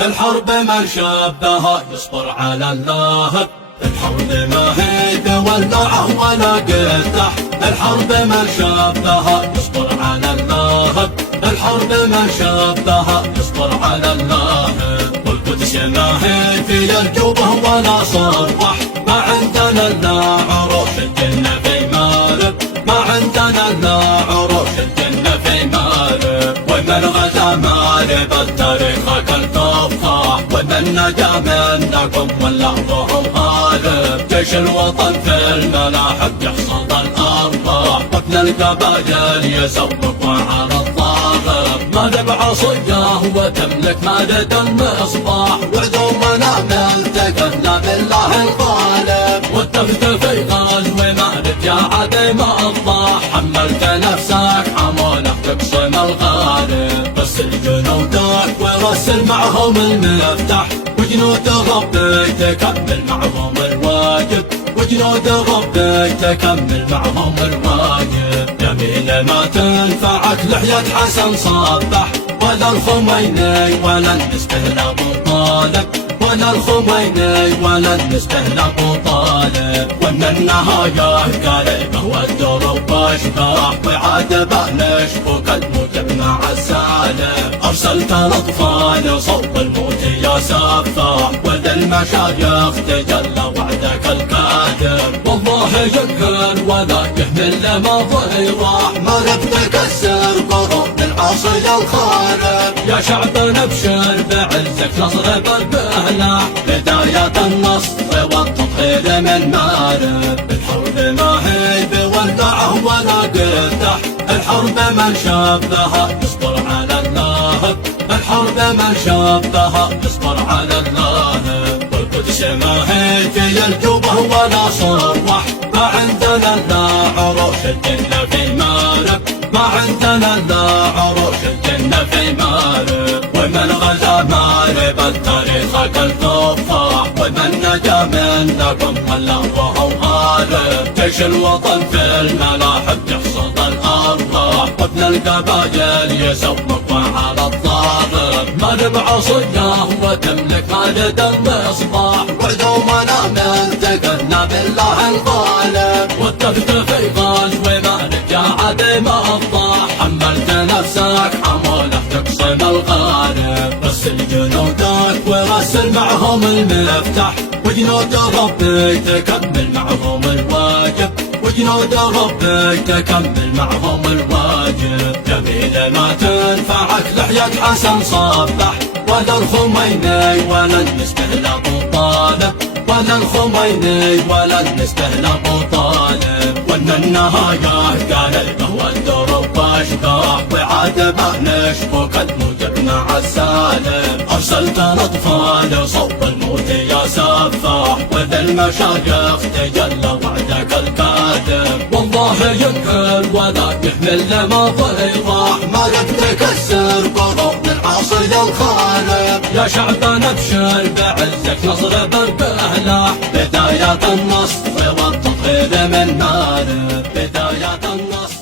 الحرب من شبها يصبر على اللهب. الحرب ما هي بولعه ولا قدح. الحرب من شبها يصبر على اللهب. الحرب من شبها يصبر على اللهب. والقدس ما هي في الجوبه ولا صرح. ما عندنا الا عروش الجنة في مارب. ما عندنا الا عروش الجنة في مارب. ومن غدا مارب التاريخ كالتفاح. ومن نجا منكم واللحظهم غالب. جيش الوطن في الملاحق يحصد الارباح. وابن القبائل يسوق على الطاغب. مادب عصيه وتملك مادد المصباح. وعدومنا ملتقتنا بالله الغالب. واتفت في غزو مادب يا عديم الضاح. حملت نفسك حمولك تقسم الغالب. رسل جنودك ورسل معهم المفتاح. وجنود ربي تكمل معهم الواجب. وجنود ربي تكمل معهم الواجب. يمين ما تنفعك لحية حسن صبح. ولا الخميني ولا المستهل ابو طالب. ولا الخميني ولا المستهل ابو طالب. ومن النهاية قريبه والدروب اشباح. وعاتبه نشفك الموجب مع السالب. ارسلت الاطفال صوب الموت يا سفاح. وذا المشايخ تجلى وعدك الكاذب. والله يكن ولا يهمل لما ضيراح. ما نبتكسر قرون العاصي الخارب. يا شعبنا ابشر بعزك نصر بالبهلاح. بداية النصر والتطهير من مارب. الحرب ما هي بولعه ولا قدح. الحرب من شبها يصبر على اللهب. الحرب من شبها يصبر على اللهب. والقدس ما هي في الجوبه ولا صرح. ما عندنا الا عروش الجنة في مارب. ما عندنا الا عروش الجنة في مارب. ومن غزا مارب التاريخ كالتفاح. ومن نجا منكم والله غالب. جيش الوطن في الملاحق يحصد الارواح. وابن القبائل يسوق على الضارب. مارب عصيه وتملك مادد المصباح. وعدومنا ملتقتنا بالله الغالب. واتفت في غزو مالك يا عديم الضاح. حملت نفسك حمولك تقسم الغالب. رسل جنودك ورسل معهم المفتاح. وجنود ربي تكمل معهم الواجب. وجنود ربي تكمل معهم الواجب. جميل ما تنفعك لحية حسن صبح. ولا الخميني ولا المستهل ابو طالب. ولا الخميني ولا المستهل ابو طالب. وان النهاية قريبه والدروب اشباح. وعاتبه نشفك الموجب مع السالب. ارسلت الاطفال صوب الموت يا سفاح. وذا المشايخ تجلى وعدك الكاذب. والله ينكر ولا يهمل لما ضيراح. ما يتكسر قرون العاصي الخارب. يا شعبنا ابشر بعزك نصر بالبهلاح. بداية النصر والتطهير من مارب. بداية النصر